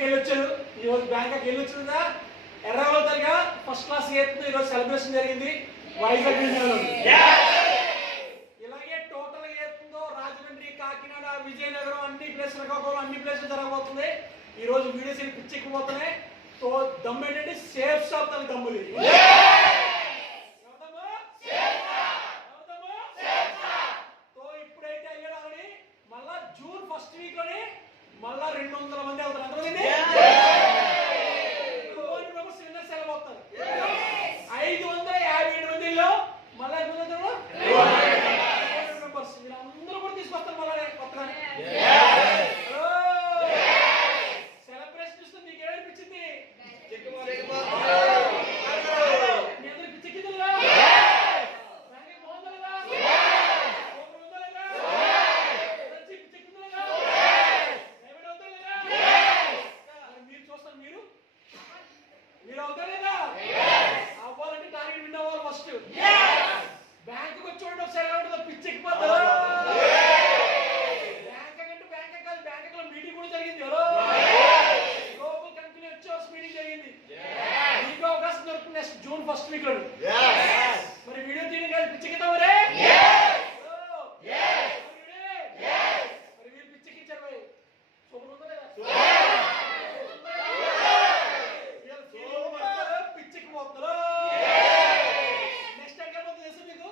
Bangkok వెళ్ళొచ్చారు. ఈరోజు Bangkok వెళ్ళొచ్చిందా ఎర్రవల్తలుగా first class చేస్తుంది. ఈరోజు సెలబ్రేషన్ జరిగింది వైజాగ్. ఇలాగే టోటల్ చేస్తుందో రాజమండ్రి, కాకినాడ, విజయనగరం అన్ని ప్లేస్, శ్రీకాకుళం అన్ని ప్లేసులు జరగబోతుంది. ఈరోజు వీడియోస్ పిచ్చెక్కిపోతున్నాయి. సో దమ్ము ఏంటంటే సేఫ్ షాప్ తన దమ్ముది. ఇప్పుడైతే అయ్యాడు ఆల్రెడీ. మళ్ళా జూన్ ఫస్ట్ వీక్ లోనే మళ్ళా 200 మంది అవుతారు. ఎంతమంది? 200 మెంబర్స్ విన్నర్స్ వెళ్ళబోతారు. 557 మందిలో మళ్ళా ఎంతమంది మెంబర్స్ వీళ్ళందరూ కూడా తీసుకొస్తారు మళ్ళా కొత్తగా. సెలబ్రేషన్ చూస్తే మీకు ఏమనిపించింది? మీ అందరూ పిచ్చెక్కిందా? మీరు అవుతారు లేదా? అవ్వాలంటే టార్గెట్ విన్ అవ్వాలి ఫస్ట్. బ్యాంకుకి వచ్చి చూడండి ఒకసారి ఎలా ఉంటుందో. పిచ్చెక్కిపోతారు. బ్యాంకాక్ కాదు, బ్యాంకాక్ లో మీటింగ్ కూడా జరిగింది. గ్లోబల్ కంపెనీ వచ్చి మీటింగ్ జరిగింది. మీకు అవకాశం దొరుకుతుంది నెక్స్ట్ జూన్ ఫస్ట్ వీక్ లో. మరి వీడియో తీయడం కాదు, పిచ్చెక్కిద్దాం. మరి వీళ్ళు పిచ్చెక్కించారు. మరి సూపర్ ఉందా లేదా? పిచ్చెక్కిపోతారు. నెక్స్ట్ ఎక్కడ పోతుంది తెలుసు మీకు?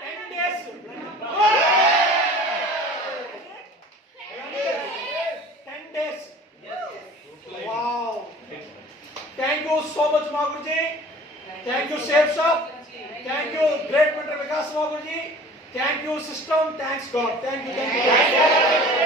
10 days. 10 days. Wow. Thank you so much Maguruji. Thank you Safe Shop. Thank you Great Mentor Vikas Maguruji. Thank you system. Thanks God. Thank you.